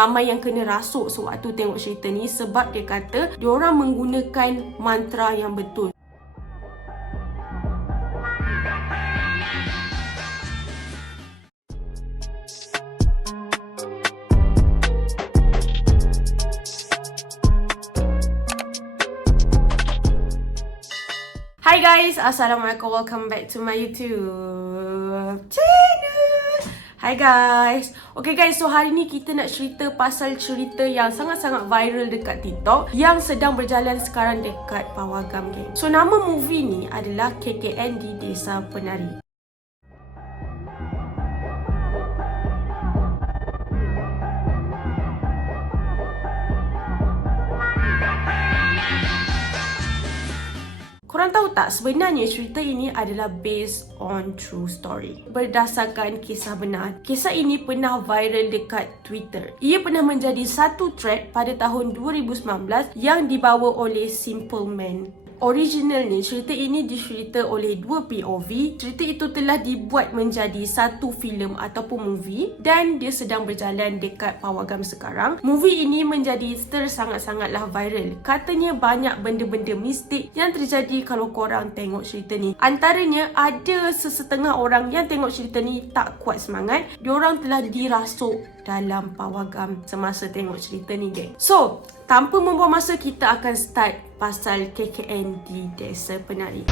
ramai yang kena rasuk sewaktu tengok cerita ni sebab dia kata diorang menggunakan mantra yang betul. Hi guys, Assalamualaikum, welcome back to my YouTube channel. Hi guys. Okay guys, so hari ni kita nak cerita pasal cerita yang sangat-sangat viral dekat TikTok yang sedang berjalan sekarang dekat Pawagam geng. So nama movie ni adalah KKN di Desa Penari. Korang tahu tak, sebenarnya cerita ini adalah based on true story. Berdasarkan kisah benar. Kisah ini pernah viral dekat Twitter. Ia pernah menjadi satu thread pada tahun 2019 yang dibawa oleh Simple Man. Originalnya, cerita ini dicerita oleh dua POV. Cerita itu telah dibuat menjadi satu filem ataupun movie dan dia sedang berjalan dekat Pawagam sekarang. Movie ini menjadi sangat-sangatlah viral. Katanya banyak benda-benda mistik yang terjadi kalau korang tengok cerita ni. Antaranya, ada sesetengah orang yang tengok cerita ni tak kuat semangat. Diorang telah dirasuk dalam Pawagam semasa tengok cerita ni geng. So, tanpa membuang masa, kita akan start pasal KKN di Desa Penari.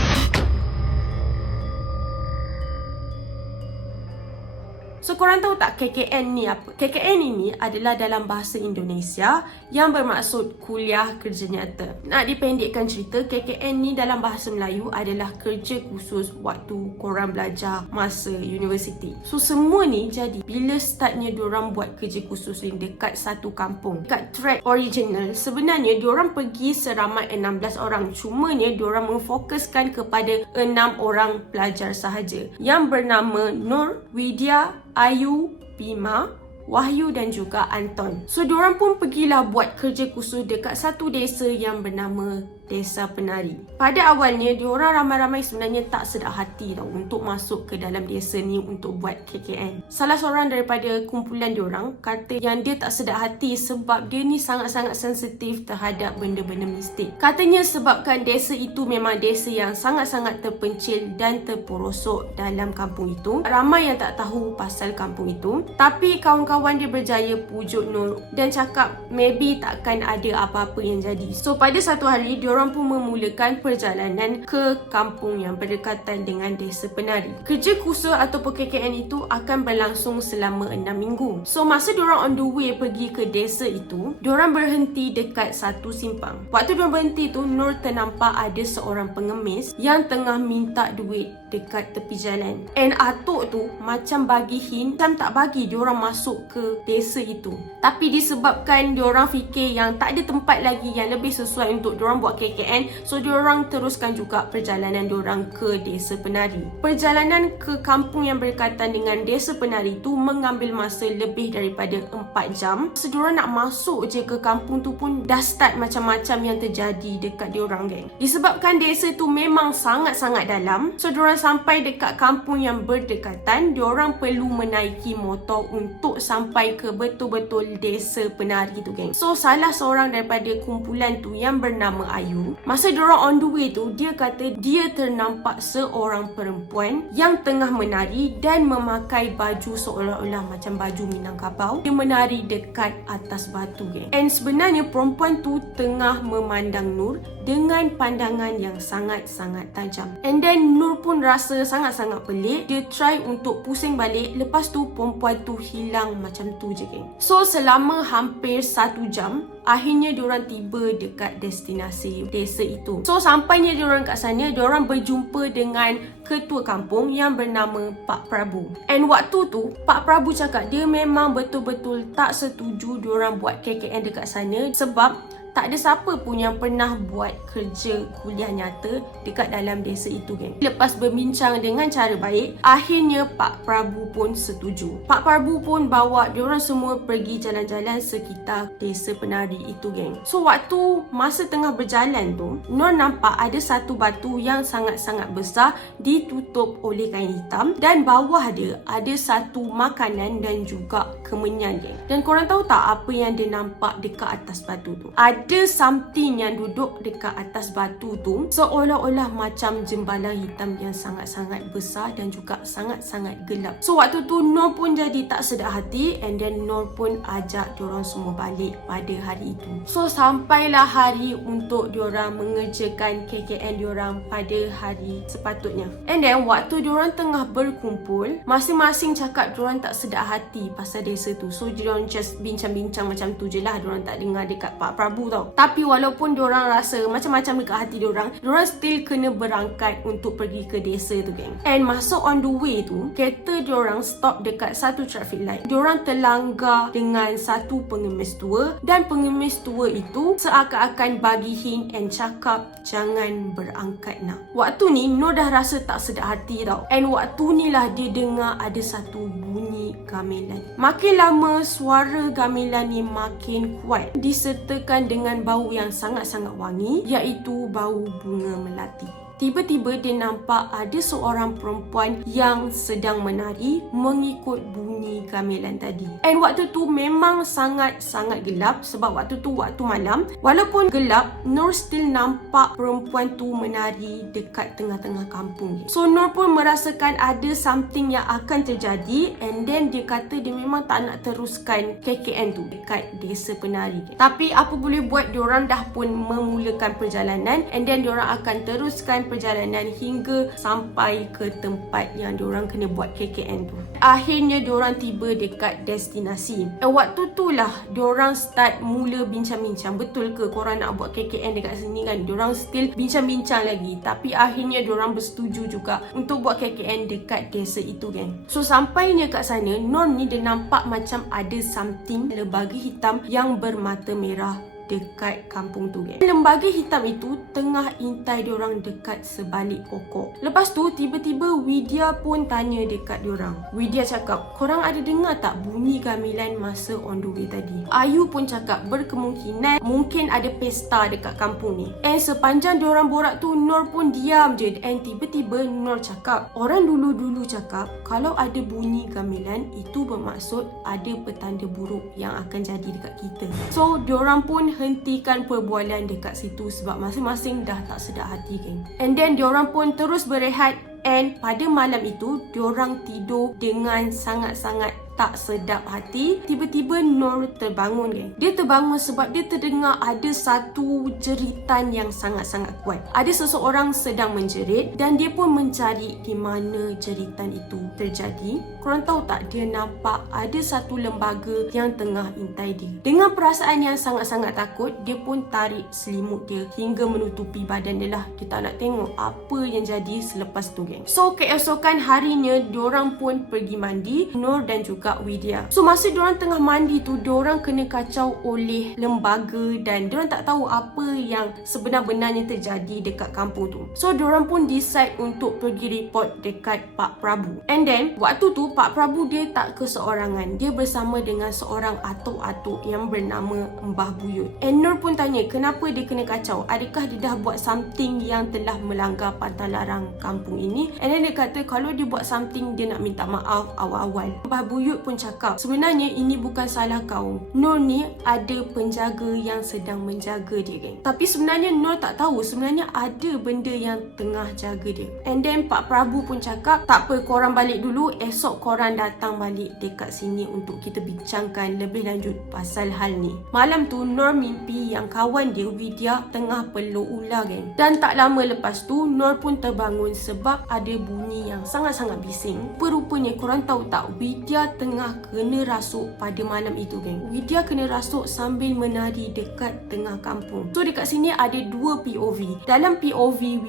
So korang tahu tak KKN ni apa? KKN ini adalah dalam bahasa Indonesia yang bermaksud kuliah kerja nyata. Nak dipendekkan cerita, KKN ni dalam bahasa Melayu adalah kerja khusus waktu korang belajar masa universiti. So semua ni jadi bila startnya diorang buat kerja khusus ni dekat satu kampung. Dekat thread original, sebenarnya diorang pergi seramai 16 orang. Cumanya diorang memfokuskan kepada 6 orang pelajar sahaja yang bernama Nur, Widya, Ayu, Bima, Wahyu dan juga Anton. So diorang pun pergilah buat kerja khusus dekat satu desa yang bernama Desa Penari. Pada awalnya, diorang ramai-ramai sebenarnya tak sedar hati tau untuk masuk ke dalam desa ni untuk buat KKN. Salah seorang daripada kumpulan diorang kata yang dia tak sedar hati sebab dia ni sangat-sangat sensitif terhadap benda-benda mistik. Katanya sebabkan desa itu memang desa yang sangat-sangat terpencil dan terperosok dalam kampung itu. Ramai yang tak tahu pasal kampung itu. Tapi kawan-kawan dia berjaya pujuk Nur dan cakap maybe takkan ada apa-apa yang jadi. So pada satu hari, diorang pun memulakan perjalanan ke kampung yang berdekatan dengan Desa Penari. Kerja khusus ataupun KKN itu akan berlangsung selama 6 minggu. So masa diorang on the way pergi ke desa itu, diorang berhenti dekat satu simpang. Waktu diorang berhenti tu, Nur ternampak ada seorang pengemis yang tengah minta duit dekat tepi jalan. And atuk tu macam bagi hint, macam tak bagi diorang masuk ke desa itu. Tapi disebabkan diorang fikir yang tak ada tempat lagi yang lebih sesuai untuk diorang buat KKN, so diorang teruskan juga perjalanan diorang ke Desa Penari. Perjalanan ke kampung yang berdekatan dengan Desa Penari tu mengambil masa lebih daripada 4 jam. So diorang nak masuk je ke kampung tu pun dah start macam-macam yang terjadi dekat diorang geng. Disebabkan desa tu memang sangat-sangat dalam, so diorang sampai dekat kampung yang berdekatan, diorang perlu menaiki motor untuk sampai ke betul-betul Desa Penari tu geng. So salah seorang daripada kumpulan tu yang bernama Ayu, masa diorang on the way tu, dia kata dia ternampak seorang perempuan yang tengah menari dan memakai baju seolah-olah macam baju Minangkabau. Dia menari dekat atas batu geng. And sebenarnya perempuan tu tengah memandang Nur dengan pandangan yang sangat-sangat tajam. And then Nur pun rasa sangat-sangat pelik. Dia try untuk pusing balik. Lepas tu perempuan tu hilang macam tu je geng. So selama hampir 1 jam, akhirnya diorang tiba dekat destinasi desa itu. So sampainya diorang kat sana, diorang berjumpa dengan ketua kampung yang bernama Pak Prabu. And waktu tu Pak Prabu cakap dia memang betul-betul tak setuju diorang buat KKN dekat sana sebab tak ada siapa pun yang pernah buat kerja kuliah nyata dekat dalam desa itu, geng. Lepas berbincang dengan cara baik, akhirnya Pak Prabu pun setuju. Pak Prabu pun bawa diorang semua pergi jalan-jalan sekitar desa penari itu, geng. So waktu masa tengah berjalan tu, Nur nampak ada satu batu yang sangat-sangat besar ditutup oleh kain hitam, dan bawah dia ada satu makanan dan juga kemenyan, geng. Dan korang tahu tak apa yang dia nampak dekat atas batu tu? Ada something yang duduk dekat atas batu tu, seolah-olah macam jembalan hitam yang sangat-sangat besar dan juga sangat-sangat gelap. So waktu tu Nur pun jadi tak sedap hati, and then Nur pun ajak diorang semua balik pada hari itu. So sampailah hari untuk diorang mengerjakan KKN diorang pada hari sepatutnya. And then waktu diorang tengah berkumpul, masing-masing cakap diorang tak sedap hati pasal desa tu. So diorang just bincang-bincang macam tu je lah, diorang tak dengar dekat Pak Prabu tau. Tapi walaupun diorang rasa macam-macam dekat hati diorang still kena berangkat untuk pergi ke desa tu, geng. And masuk on the way tu, kereta diorang stop dekat satu traffic light. Diorang terlanggar dengan satu pengemis tua, dan pengemis tua itu seakan-akan bagi hint and cakap jangan berangkat nak. Waktu ni Nur dah rasa tak sedap hati tau. And waktu ni lah dia dengar ada satu bunyi gamelan. Makin lama suara gamelan ni makin kuat, disertakan dengan bau yang sangat-sangat wangi, iaitu bau bunga melati. Tiba-tiba dia nampak ada seorang perempuan yang sedang menari mengikut bunyi gamelan tadi. And waktu tu memang sangat-sangat gelap, sebab waktu tu waktu malam. Walaupun gelap, Nur still nampak perempuan tu menari dekat tengah-tengah kampung. So Nur pun merasakan ada something yang akan terjadi, and then dia kata dia memang tak nak teruskan KKN tu dekat desa penari. Tapi apa boleh buat, diorang dah pun memulakan perjalanan, and then diorang akan teruskan perjalanan hingga sampai ke tempat yang diorang kena buat KKN tu. Akhirnya diorang tiba dekat destinasi. Waktu tu lah diorang start mula bincang-bincang, betul ke korang nak buat KKN dekat sini kan? Diorang still bincang-bincang lagi, tapi akhirnya diorang bersetuju juga untuk buat KKN dekat desa itu, kan. So sampainya kat sana, Nur ni dia nampak macam ada something, lembaga hitam yang bermata merah dekat kampung tu, kan. Lembaga hitam itu tengah intai diorang dekat sebalik pokok. Lepas tu tiba-tiba Widya pun tanya dekat diorang. Widya cakap, korang ada dengar tak bunyi gamelan masa on the way tadi? Ayu pun cakap berkemungkinan mungkin ada pesta dekat kampung ni. And sepanjang diorang borak tu, Nur pun diam je. And tiba-tiba Nur cakap, orang dulu-dulu cakap kalau ada bunyi gamelan itu bermaksud ada petanda buruk yang akan jadi dekat kita. So diorang pun hentikan perbualan dekat situ sebab masing-masing dah tak sedap hati, geng. And then diorang pun terus berehat, and pada malam itu diorang tidur dengan sangat-sangat tak sedap hati. Tiba-tiba Nur terbangun, geng. Dia terbangun sebab dia terdengar ada satu jeritan yang sangat-sangat kuat. Ada seseorang sedang menjerit, dan dia pun mencari di mana jeritan itu terjadi. Korang tahu tak, dia nampak ada satu lembaga yang tengah intai dia. Dengan perasaan yang sangat-sangat takut, dia pun tarik selimut dia hingga menutupi badan dia lah. Dia tak nak tengok apa yang jadi selepas tu, geng. So keesokan harinya diorang pun pergi mandi, Nur dan juga Widya. So masa diorang tengah mandi tu, diorang kena kacau oleh lembaga, dan diorang tak tahu apa yang sebenar-benarnya terjadi dekat kampung tu. So diorang pun decide untuk pergi report dekat Pak Prabu. And then waktu tu Pak Prabu dia tak keseorangan, dia bersama dengan seorang atuk-atuk yang bernama Mbah Buyut. And Nur pun tanya kenapa dia kena kacau, adakah dia dah buat something yang telah melanggar pantang-larang kampung ini. And then dia kata kalau dia buat something, dia nak minta maaf awal-awal. Mbah Buyut pun cakap, sebenarnya ini bukan salah kau. Nur ni ada penjaga yang sedang menjaga dia, geng. Tapi sebenarnya Nur tak tahu sebenarnya ada benda yang tengah jaga dia. And then Pak Prabu pun cakap, tak apa, korang balik dulu, esok korang datang balik dekat sini untuk kita bincangkan lebih lanjut pasal hal ni. Malam tu Nur mimpi yang kawan dia Widya tengah peluk ular, geng. Dan tak lama lepas tu Nur pun terbangun sebab ada bunyi yang sangat-sangat bising. Rupanya korang tahu tak, Widya tengah kena rasuk pada malam itu, geng. Widya kena rasuk sambil menari dekat tengah kampung. So dekat sini ada dua POV. Dalam POV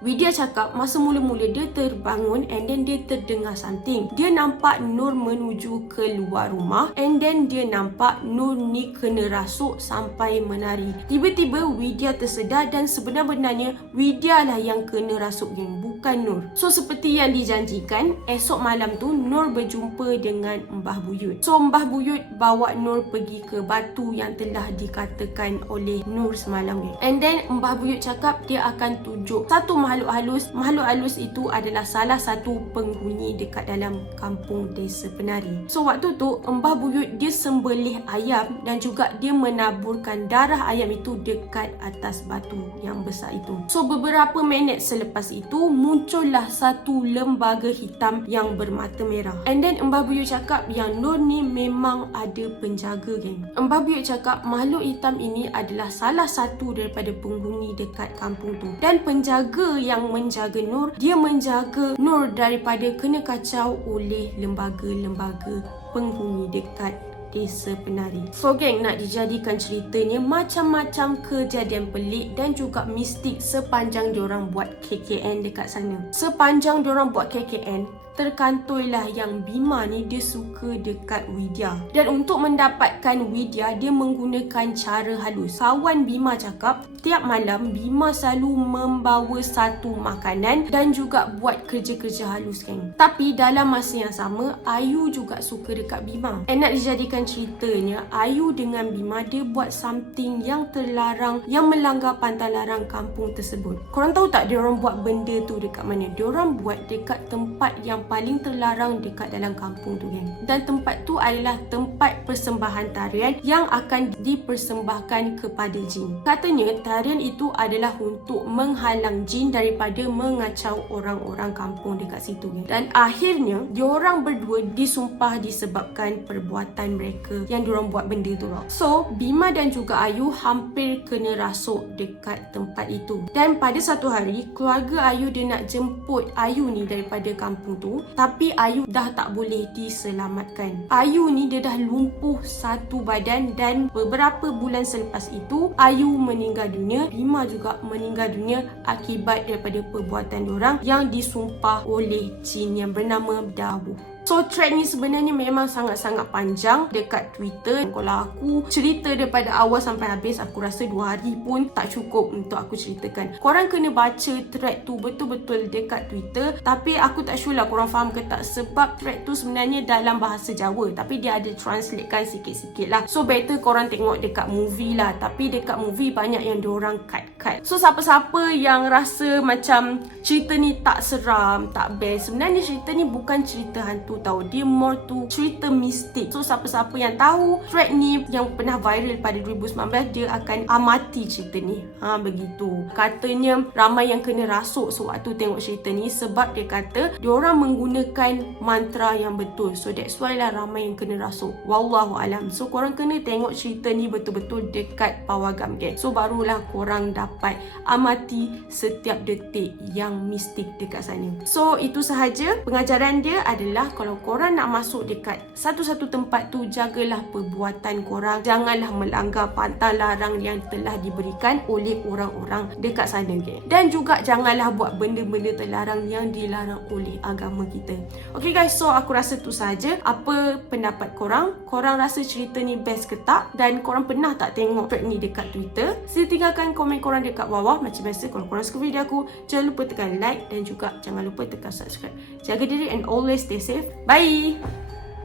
Widya cakap masa mula-mula dia terbangun and then dia terdengar something. Dia nampak Nur menuju ke luar rumah and then dia nampak Nur ni kena rasuk sampai menari. Tiba-tiba Widya tersedar dan sebenar-benarnya Widya lah yang kena rasuk, geng, bukan Nur. So seperti yang dijanjikan, esok malam tu Nur berjumpa dengan Mbah Buyut. So Mbah Buyut bawa Nur pergi ke batu yang telah dikatakan oleh Nur semalam, geng. And then Mbah Buyut cakap dia akan tunjuk satu makhluk halus. Makhluk halus itu adalah salah satu penghuni dekat dalam kampung Desa Penari. So waktu tu Mbah Buyut dia sembelih ayam dan juga dia menaburkan darah ayam itu dekat atas batu yang besar itu. So beberapa minit selepas itu muncullah satu lembaga hitam yang bermata merah. And then Mbah Buyut cakap yang Nur ni memang ada penjaga, geng. Mbah Buyut cakap makhluk hitam ini adalah salah satu daripada penghuni dekat kampung tu. Dan penjaga yang menjaga Nur, dia menjaga Nur daripada kena kacau oleh lembaga-lembaga penghuni dekat Desa Penari. So geng, nak dijadikan ceritanya macam-macam kejadian pelik dan juga mistik sepanjang diorang buat KKN dekat sana. Sepanjang diorang buat KKN, terkantoilah yang Bima ni dia suka dekat Widya. Dan untuk mendapatkan Widya, dia menggunakan cara halus. Kawan Bima cakap tiap malam Bima selalu membawa satu makanan dan juga buat kerja-kerja halus, geng. Tapi dalam masa yang sama, Ayu juga suka dekat Bima. And nak dijadikan ceritanya, Ayu dengan Bima dia buat something yang terlarang, yang melanggar pantang larang kampung tersebut. Korang tahu tak dia orang buat benda tu dekat mana? Dia orang buat dekat tempat yang paling terlarang dekat dalam kampung tu, geng. Dan tempat tu adalah tempat persembahan tarian yang akan dipersembahkan kepada jin. Katanya tarian itu adalah untuk menghalang jin daripada mengacau orang-orang kampung dekat situ, geng. Dan akhirnya diorang berdua disumpah disebabkan perbuatan mereka yang diorang buat benda tu. So Bima dan juga Ayu hampir kena rasuk dekat tempat itu. Dan pada satu hari keluarga Ayu dia nak jemput Ayu ni daripada kampung tu, tapi Ayu dah tak boleh diselamatkan. Ayu ni dia dah lumpuh satu badan dan beberapa bulan selepas itu Ayu meninggal dunia. Bima juga meninggal dunia akibat daripada perbuatan diorang yang disumpah oleh jin yang bernama Dawu. So thread ni sebenarnya memang sangat-sangat panjang dekat Twitter. Kalau aku cerita daripada awal sampai habis, aku rasa 2 hari pun tak cukup untuk aku ceritakan. Korang kena baca thread tu betul-betul dekat Twitter. Tapi aku tak sure lah korang faham ke tak, sebab thread tu sebenarnya dalam bahasa Jawa, tapi dia ada translatekan sikit-sikit lah. So better korang tengok dekat movie lah. Tapi dekat movie banyak yang diorang cut. So siapa-siapa yang rasa macam cerita ni tak seram, tak best, sebenarnya cerita ni bukan cerita hantu tahu, dia more to cerita mistik. So siapa-siapa yang tahu thread ni yang pernah viral pada 2019, dia akan amati cerita ni. Begitu. Katanya ramai yang kena rasuk sewaktu tengok cerita ni sebab dia kata diorang menggunakan mantra yang betul. So that's why lah ramai yang kena rasuk. Wallahu alam. So korang kena tengok cerita ni betul-betul dekat Pawagam, geng. So barulah korang dapat amati setiap detik yang mistik dekat sana. So itu sahaja. Pengajaran dia adalah kalau korang nak masuk dekat satu-satu tempat tu, jagalah perbuatan korang. Janganlah melanggar pantang larang yang telah diberikan oleh orang-orang dekat sana, geng. Dan juga janganlah buat benda-benda terlarang yang dilarang oleh agama kita. Okay guys, so aku rasa tu sahaja. Apa pendapat korang? Korang rasa cerita ni best ke tak? Dan korang pernah tak tengok thread ni dekat Twitter? Sila tinggalkan komen korang dekat bawah. Macam biasa, kalau korang suka video aku, jangan lupa tekan like dan juga jangan lupa tekan subscribe. Jaga diri and always stay safe. Bye!